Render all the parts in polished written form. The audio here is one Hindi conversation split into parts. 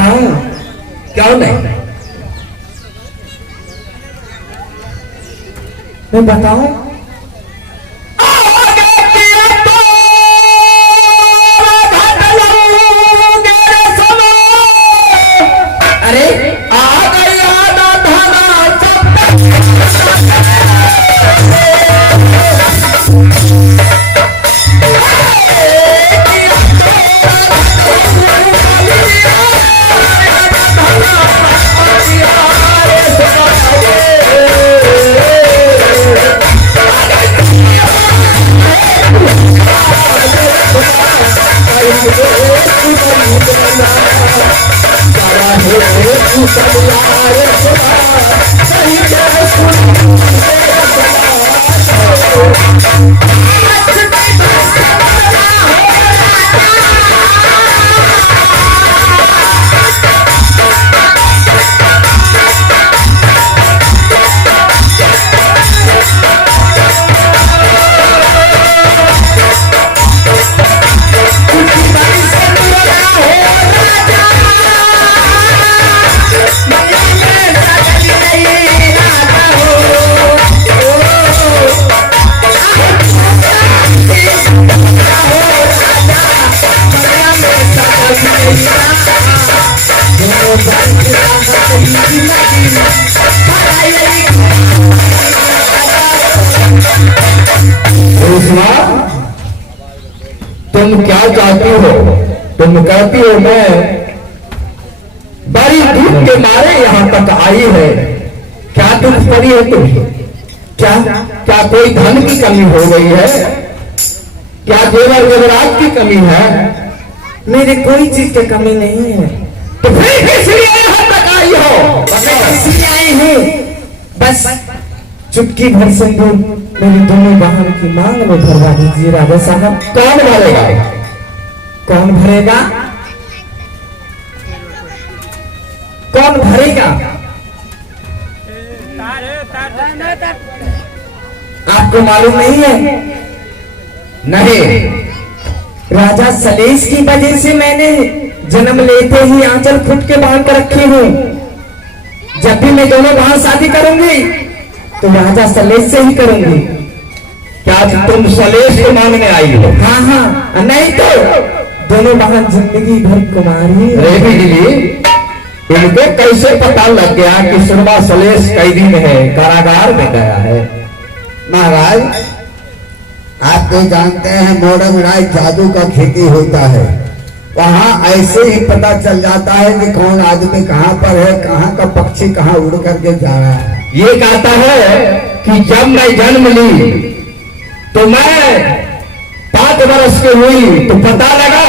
बताऊं? क्यों नहीं? मैं बताऊं? अरे आ गई आधा धाना तुम क्या चाहती हो? तुम कहती हो मैं बड़ी धूप के मारे यहाँ तक आई है। क्या दुख पड़ी है तुम्हें? क्या क्या कोई धन की कमी हो गई है? क्या जेवर जेवरात की कमी है? मेरे कोई चीज की कमी नहीं है। तो फिर किस लिए यहाँ तक आई हो? इसलिए आए हैं बस चुटकी भर सिंदूर मेरी दोनों बहन की मांग में भरवा दीजिए राजा साहब। कौन भरेगा? कौन भरेगा? कौन भरेगा? आपको मालूम नहीं है? नहीं। राजा सलेश की वजह से मैंने जन्म लेते ही आंचल फुट के बांध कर रखी हूँ। जब भी मैं दोनों बहन शादी करूंगी तो राजा सलेश से ही करूंगी। क्या तुम सलेश को मांगने आई हो? हाँ हाँ, नहीं तो दोनों बहन जिंदगी भर कुमारी रहेगी। इनको कैसे पता लग गया कि सुरमा सलेश कैदी में है, कारागार में गया है? महाराज आप तो जानते हैं मोरंग राय जादू का खेती होता है। वहाँ ऐसे ही पता चल जाता है कि कौन आदमी कहाँ पर है, कहाँ का पक्षी कहाँ उड़ करके जा रहा है। ये कहता है कि जब मैं जन्म ली तो मैं 5 वर्ष की हुई तो पता लगा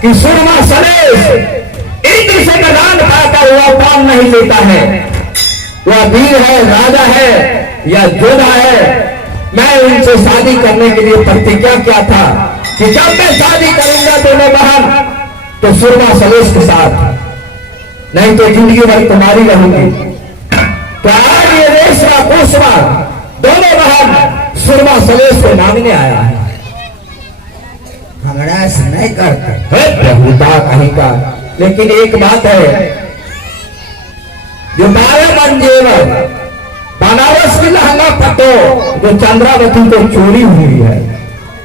कि सुरमा सलेश इंद्र से वरदान पाकर वह पान नहीं लेता है। वह वीर है, राजा है या योद्धा है। मैं उनसे शादी करने के लिए प्रतिज्ञा किया था कि जब मैं शादी करूंगा दोनों बहन तो सुरमा सलेश के साथ, नहीं तो जिंदगी भर तुम्हारी रहूंगी। तो आज ये रेशमा कोशमा दोनों बहन सुरमा सलेश को मांगने आया है। हमरा ऐसा नहीं करते प्रभुता कहीं का। लेकिन एक बात है, जो 12 मन जेवर बनारस की लहंगा पटो जो चंद्रावती को चोरी हुई है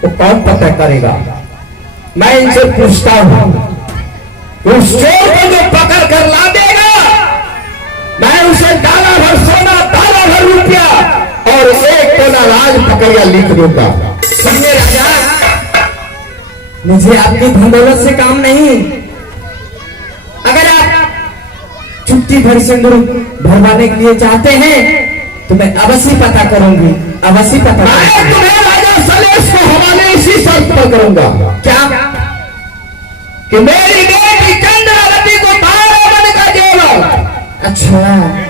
वो कौन पता करेगा? मैं इनसे पूछता हूं, उस चोर को जो पकड़ कर ला देगा मैं उसे डाला भर सोना, डाला भर रुपया और 1 तोला राज पकड़िया लिख दूंगा। सुनिए राजा, मुझे आपकी धन दौलत से काम नहीं। अगर आप चुटकी भर सिंदूर भरवाने के लिए चाहते हैं तो मैं अवश्य पता करूंगी, अवश्य पता मैं तुम्हें राजा सलेश को हवाले इसी शर्त पर करूंगा। क्या? कि मेरी बेटी चंद्रावती को 12 मन का जेवर, अच्छा,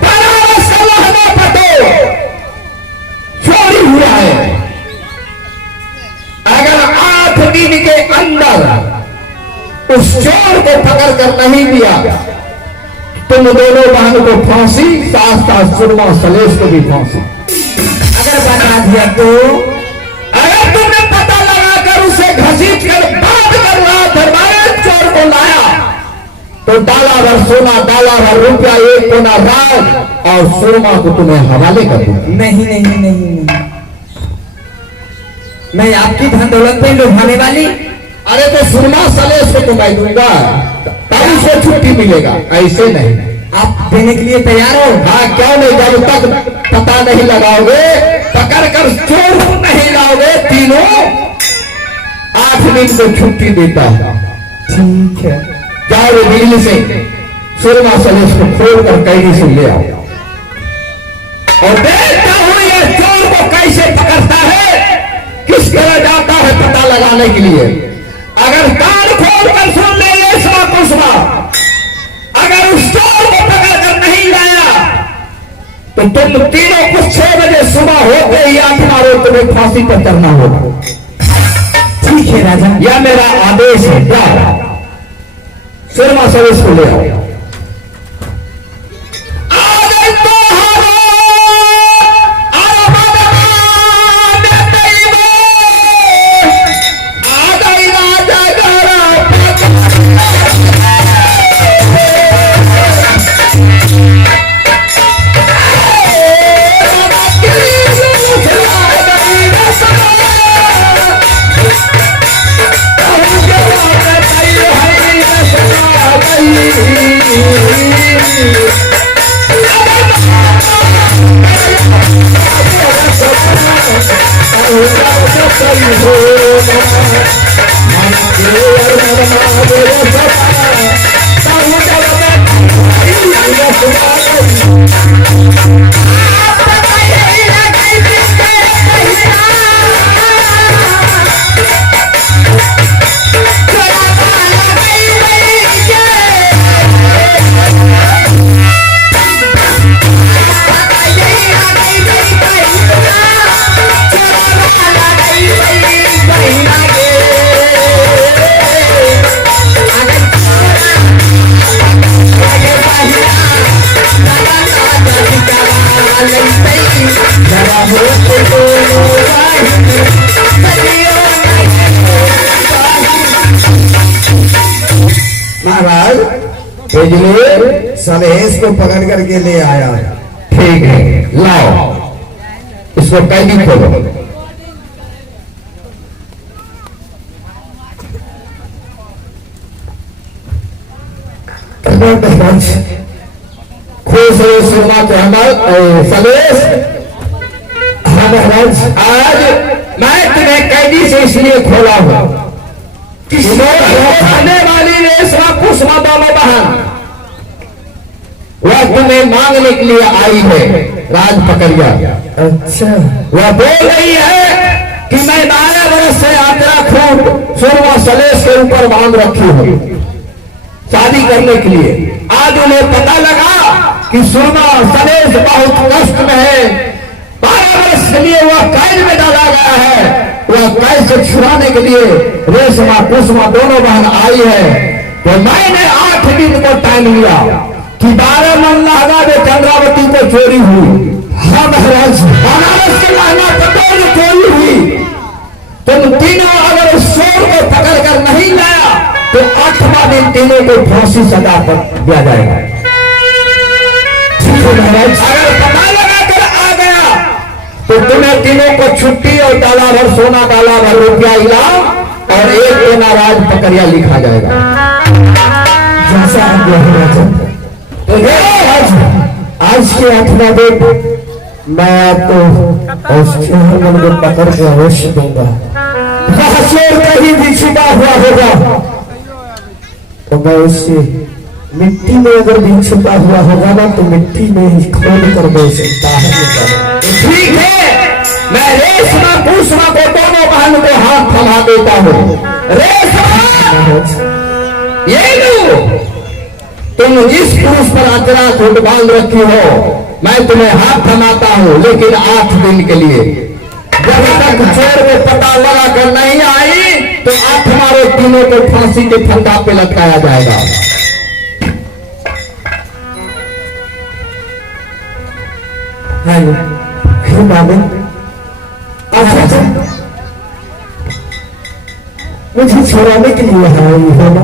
बनारस का लहंगा पटो चोरी हुआ है। अगर 8 दिन के अंदर उस चोर को पकड़ कर नहीं दिया तुम दोनों बहन को फांसी, साथ साथ सुरमा सलेश को भी फांसी। अगर बता दिया तो? अगर तुमने पता लगा कर उसे घसीट कर बात कर रहा दरबार चोर को लाया तो डाला भर सोना, डाला भर रुपया, एक कोना राज और सुरमा को तुम्हें हवाले कर दूंगी। नहीं नहीं नहीं नहीं, मैं आपकी धन दौलत पे लुभाने वाली। अरे तो सुरमा सलेस को तुम्हें दूंगा, तभी से छुट्टी मिलेगा, ऐसे नहीं। आप देने के लिए तैयार हो? हाँ, क्यों नहीं? जब तक पता नहीं लगाओगे, पकड़ कर चोर को नहीं लाओगे, तीनों 8 दिन को छुट्टी देता है। ठीक है, जाओ दिल्ली से सुरमा सलेस को खोल कर कैदी से ले आओ और देखता हूं ये चोर को कैसे पकड़ता है, किस तरह जाता है पता लगाने के लिए। अगर कान खोल कर सुन ले ये सवा कुसवा, अगर उस चोर को पकड़ कर नहीं लाया तो तुम तीनों को 6 बजे सुबह होते ही आठवां रोज तुम्हें फांसी पर चढ़ना होगा। ठीक है राजा, यह मेरा आदेश है। जाओ सुरमा सलेस को ले आओ। महाराज भेजिए, सलेस को पकड़ करके ले आया। ठीक है, लाओ इसको कैदी खोलो। खुश हो सुरमा के हमर सलेस। हाँ महाराज, आज मैं तुम्हें कैदी से इसलिए खोला हूं, आने वाली रेशमा कुसुमा दोनों बहन वह तुम्हें मांगने के लिए आई है राज पकड़िया। अच्छा, वह बोल रही है कि मैं 12 वर्ष से यात्रा खूब सुरमा सलेस के ऊपर बांध रखी हूं शादी करने के लिए। आज उन्हें पता लगा कि सुरमा सलेस बहुत कष्ट में है, 12 वर्ष के लिए वह कैद में डाला गया है। वह कैद से छुड़ाने के लिए रेशमा कुसुमा दोनों बहन आई है। तो मैंने 8 दिन को टाइम लिया कि 12 मन लहंगा में चंद्रावती को चोरी हुई। हाँ महाराज, बनारस के लहंगा पटोर में चोरी हुई। तुम तीनों अगर उस चोर को पकड़ कर नहीं लाया तो 8वां दिन तीनों को फांसी सजा पर दिया जाएगा। ठीक है महाराज, अगर पता लगा कर आ गया तो तुम्हें तीनों को छुट्टी और डाला भर सोना, डाला भर रुपया इनाम और 1 कोना राज पकड़िया लिखा जाएगा। जैसा आज्ञा है राजा। तो ये आज के 8वां दिन मैं आपको उस चोर को पकड़ के अवश्य दूंगा। वह चोर कहीं भी छिपा हुआ होगा तो मैं उससे मिट्टी में अगर भी छुपा हुआ होगा ना तो मिट्टी में ही खोद कर मैं उसे बाहर निकालूंगा। ठीक है, मैं रेशमा कुसुमा को दोनों बहन को हाथ थमा देता हूँ। रेशमा, ये लो, तुम जिस पुरुष पर अचरा छूट बांध रखी हो मैं तुम्हें हाथ थमाता हूँ, लेकिन 8 दिन के लिए। जब तक चोर को पता लगा कर नहीं आई तो 8वां रोज तीनों को फांसी के फंदा पे लटकाया जाएगा। हेलो, हे बाबू, अच्छा मुझे छुड़ाने के लिए आई हो ना?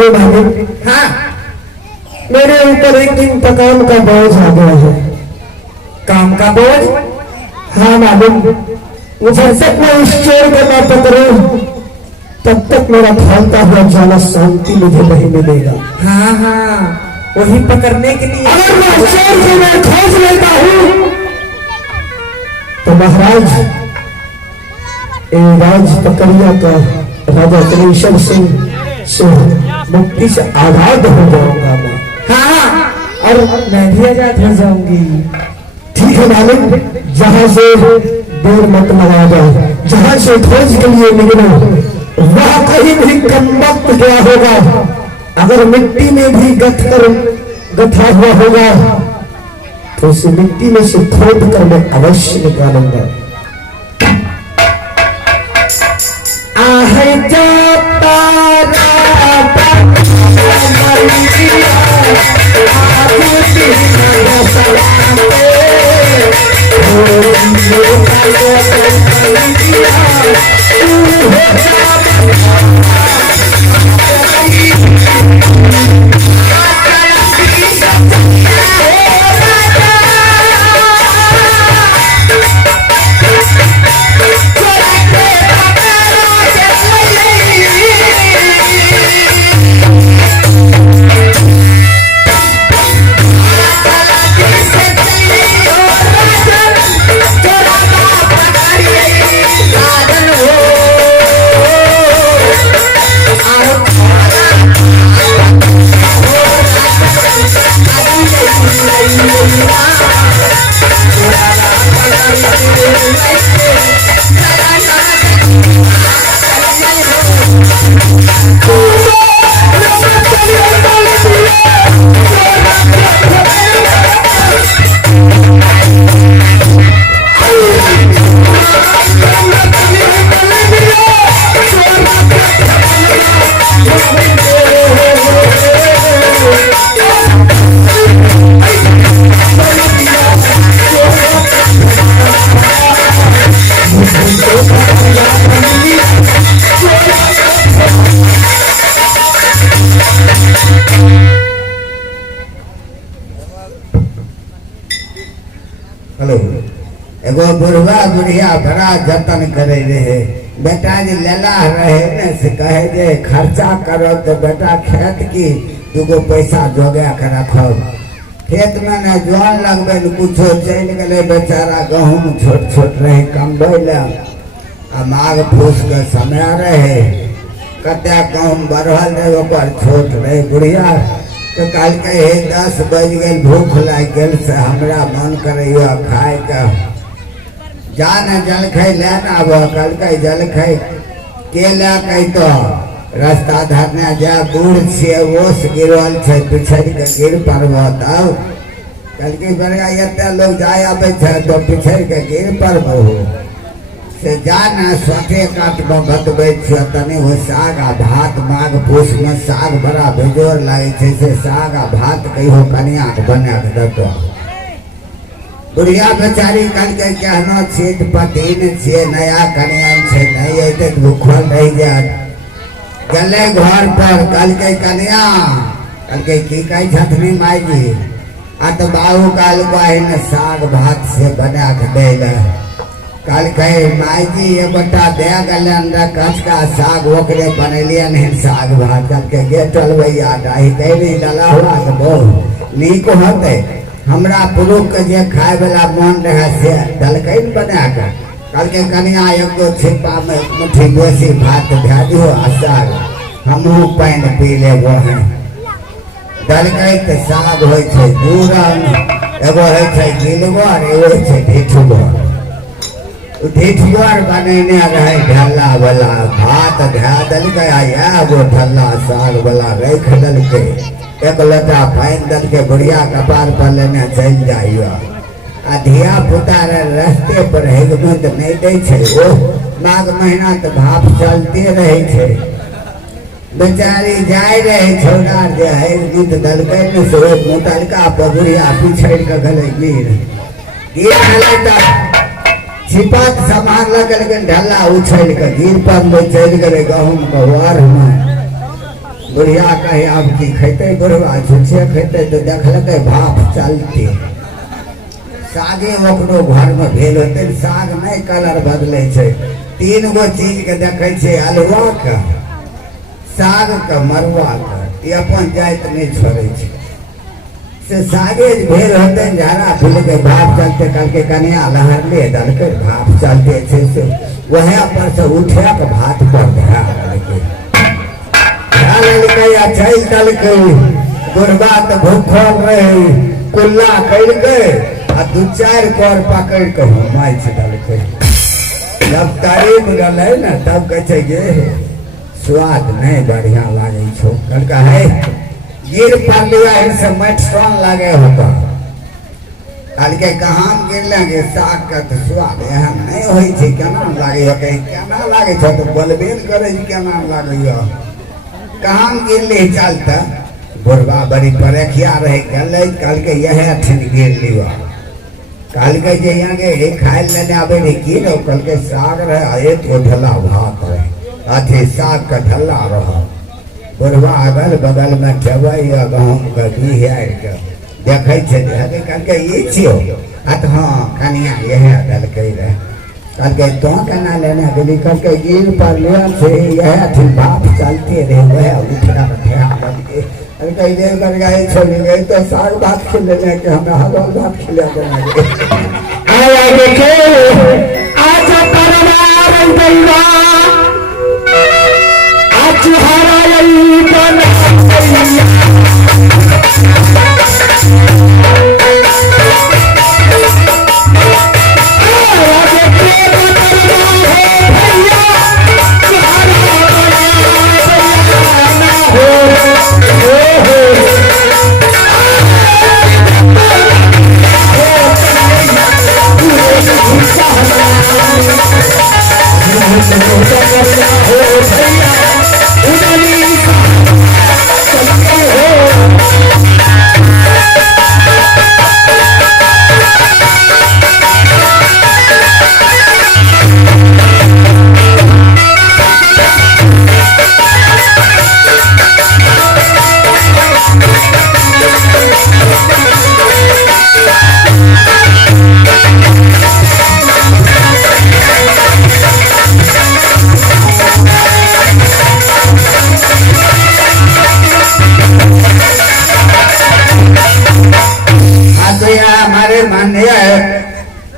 तो मालिक, हाँ मेरे ऊपर एक इंतकाम का बोझ आ गया है। काम का बोझ? हाँ मालूम, जब तक मैं इस चोर को न पकड़ूं तब तक मेरा भागता हुआ जाला शांति मुझे नहीं मिलेगा। हाँ हाँ, वही पकड़ने के लिए। अगर मैं इस चोर को मैं खोज लेता हूँ तो महाराज राज पकड़िया का राजा कलेश्वर सिंह से मुक्ति से आजाद हो जाऊंगा मैं। हाँ और मैं भी आजाद हो जाऊंगी। ठीक है मालिक, जहां से देर मत लगा जाए, जहां से खोज के लिए निकलो वहां कहीं भी कम वक्त गया होगा। अगर मिट्टी में भी गथा हुआ होगा तो उस मिट्टी में से खोद कर मैं अवश्य निकालूंगा। आहे जाता हेलो, एगो बुढ़वा बुढ़िया बड़ा जतन करे रहे। बेटा जी लेला रहे न से कहे जे खर्चा करो तो बेटा खेत की दूगो पैसा जोगा के रखो। खेत में न जोन लगबे न कुछो चल गए बेचारा, गहूम छोट छोट रहे कमबे आ माघ फूस के समय रहे, कते गहूम बढ़ल रहे ओकर छोट रहे। बुढ़िया तो कल के 10 बज गए, भूख लग गए से हमरा मन करे खाए के जा न जलखै लेना आब। कल के जलखै के ले के तो रास्ता धरने जा दूर छे ओस गिरल छे, पिछड़ के गिर पड़ब। तब कल के बड़का एते लोग जाए आबे छे तो पिछड़ के गिर पड़ब हो से जा न सोटे काटब बतबै छियो तनी हो साग आ भात। माघ पूस में साग बड़ा बेजोर लागे छे, से साग आ भात कहियो कनिया के बना के दतो। बुढ़िया बेचारी कल के कहनो छीट पतीन छे, नया कनिया छे, नहीं अइते भूखल रह जात। गले घर पर कल के कनिया कल के की कहे छथनी माई जी आ तो बाबू काल को साग भात से बना के देले। कल कहे माई जी ये बटा दे गले अंडा कच का साग ओकरे बनलिए नहीं साग भात। कल के गेटल भैया डाही कहीं डला हुआ तो बहुत नीक होते। हमरा पुरुष के जे खाए वाला मन रहे से डलकै न बना के। कल के कनिया एगो छिपा में मुट्ठी बेसी भात धै दियो आ साग हमहू पानि पी लेबो हैं। डलकै तो साग होइ छै दूरन, एगो होइ छै गिलगर, एगो होइ छै ढिठुगर। ढिठुगर बनेने रहे ढल्ला वाला भात धै देलकै आ एगो ढल्ला साग वाला रख देलकै। एक लोटा पानि देलकै, बुढ़िया कपार पर लेने चलि जाइयो। आ धिया पुता रस्ते पर हेगमत नहीं दै छै। ओ माघ महीना तो भाप चलते रहे छै। बेचारी जाए रहे छोड़ा जे हेगमत देलकै न से मुतलका पर बुढ़िया पिछड़ के गले गिर गले तो छिपत सामान लगल ढल्ला उछल के गिर पर ले चल गए गहूम के वार में। बुढ़िया कहे अब की खेते बुढ़वा झुठे खेते तो देखल भाप चलते सागे ओकरो घर में भेल होते साग नहीं कलर बदले छे 3 गो चीज के देखे छे अलुआ का साग का मरुआ का ये अपन जात नहीं छोड़े छे से सागे भेल होते झाड़ा फूल के भाप चलते कल के कन्या लहर ले दल के भाप चलते छे से वह पर से उठे के भात पर ध्यान या चल चल के गुरबा तो भूखल रहे कुल्ला कर के आ 2-4 कर पकड़ के माय छल के जब तारीफ गल है ना तब कहे गे स्वाद नहीं बढ़िया लागे छो लड़का है गिर पड़ लिया है से मट स्ट्रांग लागे होता कल के कहाँ गिर लेंगे साग का तो स्वाद यहाँ नहीं होई छे केना लागे हो के केना लागे छो तो बोलबे न करे केना लागे हो कहाँ गिर ले चलता बुढ़वा बड़ी परेखिया रहे गले कल के यह अठन गिर लिया कल के जे यहाँ के खाए लेने आवे रे की नो कल के साग रहे एक तो ढला भात रहे अथी साग का ढला रहा बुढ़वा अगल बगल में ठेवई गहूम के बिहार के देखे छे कल के ये छियो अत हाँ कनिया यह दल के रहे कल के तो केना लेने गेली कल के गिर पर लिया छे यह अथी भाप चलते रहे वह उठा ध्यान लग के कल के देर कर गए छोड़ गए तो साग भात खिले के हमें हलवा भात खिला देना आया देखे आज परिवार गईवा आज हराई बना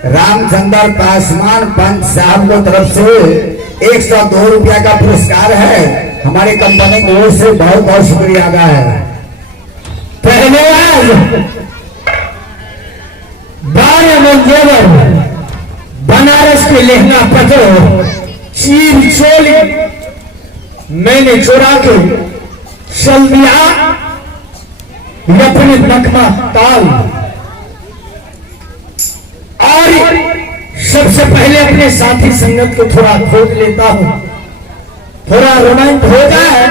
रामचंद्र पासवान पंच साहब को तरफ से 102 रुपया का पुरस्कार है हमारी कंपनी की ओर से बहुत बहुत शुक्रिया अदा है। पहले आज 12 मंजेवर बनारस के लहंगा पटो चीर चोली मैंने चुरा के चल दिया अपने नकमा ताल और सबसे पहले अपने साथी संगत को थोड़ा खोद लेता हूँ थोड़ा रोमांच हो जाए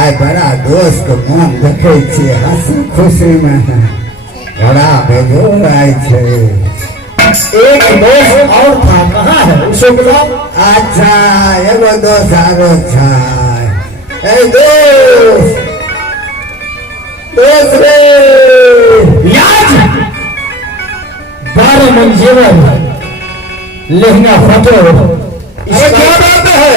आय बड़ा दोस्त को मन देखे छे हंसी खुशी में बड़ा बेजोर आए छे एक दोस्त और था कहाँ है उसे बुलाओ। अच्छा एगो दोस्त आरो था ए दोस्त दोस्त रे याद 12 मंजेवर लहंगा फटो क्या बात है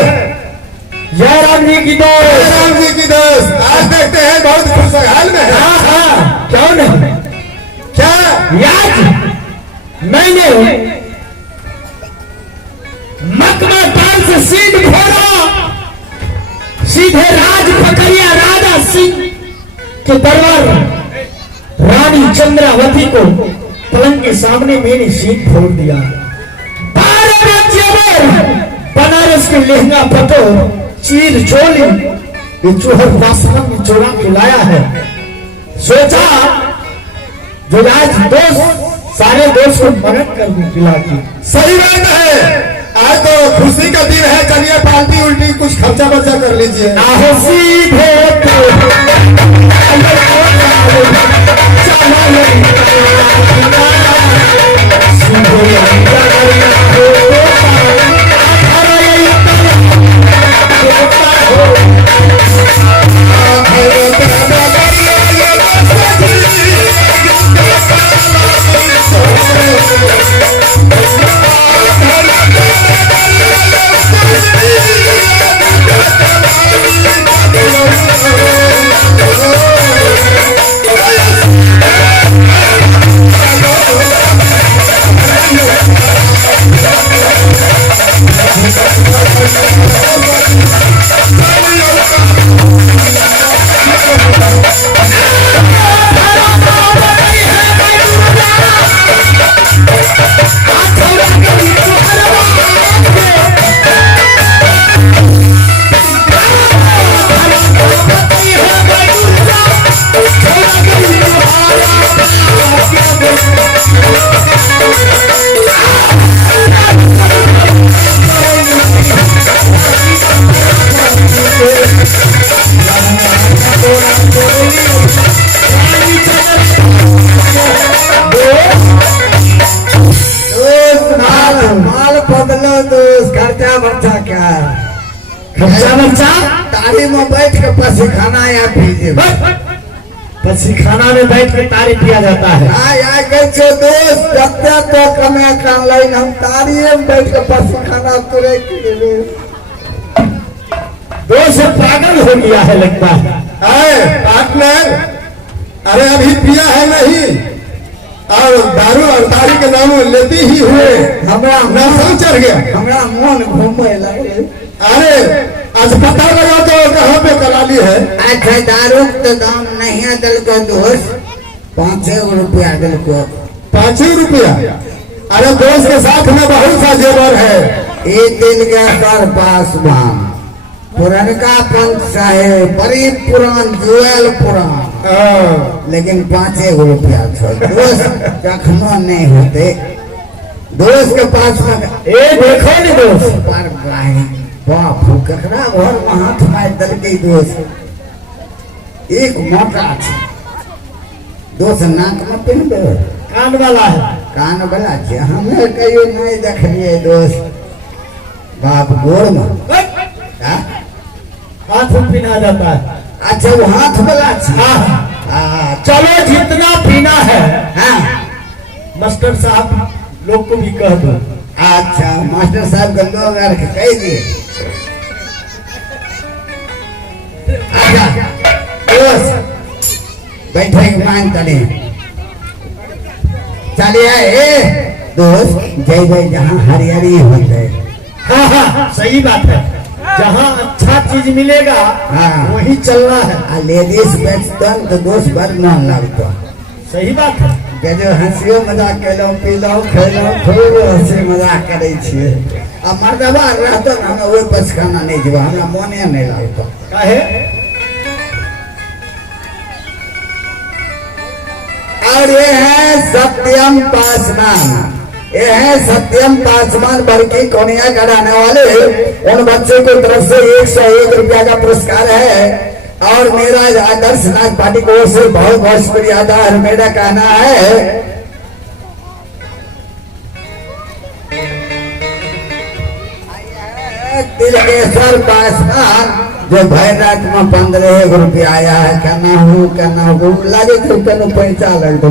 जयराम जी की दोस्त राम जी की दोस्त आज देखते हैं बहुत खुशहाल में है। हाँ हाँ क्यों नहीं क्या याद मैंने मकमा ताल से सीध फोड़ा सीधे राज पकड़िया राजा सिंह के दरबार रानी चंद्रावती को पलंग के सामने मैंने सीध फोड़ दिया। 12 मंजेवर बनारस के लहंगा पटो चीर चोली ये चोहर वासना में चोरा के लाया है। सोचा जो आज दोस्त सारे दोस्त को मदद कर दी खिला की। सही बात है आज तो खुशी का दिन है चलिए पार्टी उल्टी कुछ खर्चा बर्चा कर लीजिए। आहो सीधे खर्चा बच्चा तारी में बैठ के पसीखाना या पीजे पसीखाना में बैठ के तारी पिया जाता है। या कहते दोस्त जत्ते तो कमे कर लाइन हम तारी में बैठ के पसीखाना तुरे दोस्त पागल हो गया है लगता है। पार्टनर, अरे अभी पिया है नहीं और दारू और तारी के नाम लेते ही हुए हमरा नशा चढ़ गया। हमरा मन घूमे लगे। अरे आज पता लगा तो कहाँ पे कराली है। अच्छा दारू तो दाम नहीं है दिल को दोस्त 5 रुपया दिल को 5 रुपया। अरे दोस्त के साथ में बहुत सा जेवर है। एक दिन गया सर पास वहाँ पुरनका पंच साहेब बड़ी पुरान जुएल पुरान लेकिन 5 रुपया था दोस्त कखनो नहीं होते दोस्त के पास में देखो नहीं दोस्त पर बाप ककरा घर में हाथ मार दल के दोस्त एक मोटा छे दोस्त नाक में पिनबे कान वाला है। कान वाला छे हमें कहियो नहीं देखलिए दोस्त बाप गोर में हाथ पीना जाता है। अच्छा वो हाथ वाला छे। हाँ चलो जितना पीना है हाँ मास्टर साहब लोग को भी कह दो। अच्छा मास्टर साहब का लोग कह दिए। अच्छा दोस्त बैठे मान करे चलिए दोस्त जय जय जहाँ हरियाली होते। हाँ सही बात है। जहाँ अच्छा चीज मिलेगा वही चलना है। लेडीज बेचतन तो दोस्त भर न लगता। सही बात है। जो हंसियो मजाक केलो पीलो खेलो खूब हंसी मजाक करे छिए आ मर्दबा रहतो न हमें ओइ पछखाना नहीं जीवा हमरा मोने नहीं लागतो काहे। और ये है सत्यम पासवान। ये है सत्यम पासवान बड़की कोनिया कराने वाले उन बच्चे की तरफ से 101 रुपया का पुरस्कार है। और मेरा आदर्श नाथ पार्टी को से बहुत बहुत शुक्रिया अदा है। मेरा कहना है तिलकेश्वर पासवान जो भैरनाथ में 15 रुपया आया है कहना हूँ लगे थे कनो पैसा लग दो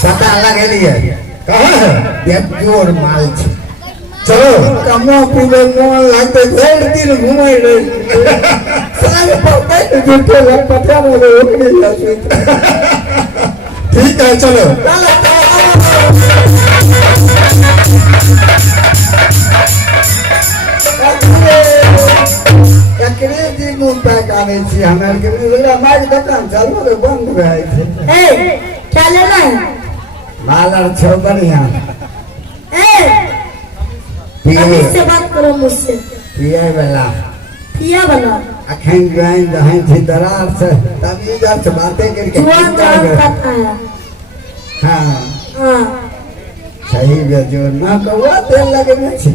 पता लगे लिए कहाँ है जोर माल छे। चलो कमो पीले मोन लगते ढेर दिन घुमाई रही सारे पता नहीं झूठे लग पता मुझे उकड़ी जाती। ठीक है चलो एकरे जी मुंह पे काने छी हमरा के मेरा मार दुकान चालू रे बंद रहे छे। ए क्या लेना है? मालर छो बढ़िया ए पिए से बात करो मुझसे। पिए वाला पिया बना अखन ज्वाइन रहन थी दरार से तब इधर से बातें करके जुआन पता है। हां हाँ सही है जो ना कहो तेल लगे ना छी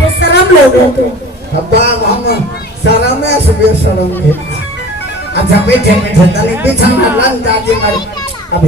ये शर्म लोग हो तो हब्बा हम शर्म है सुबह शर्म है। अच्छा बैठे बैठे तनी पीछे में लन जाके मर अब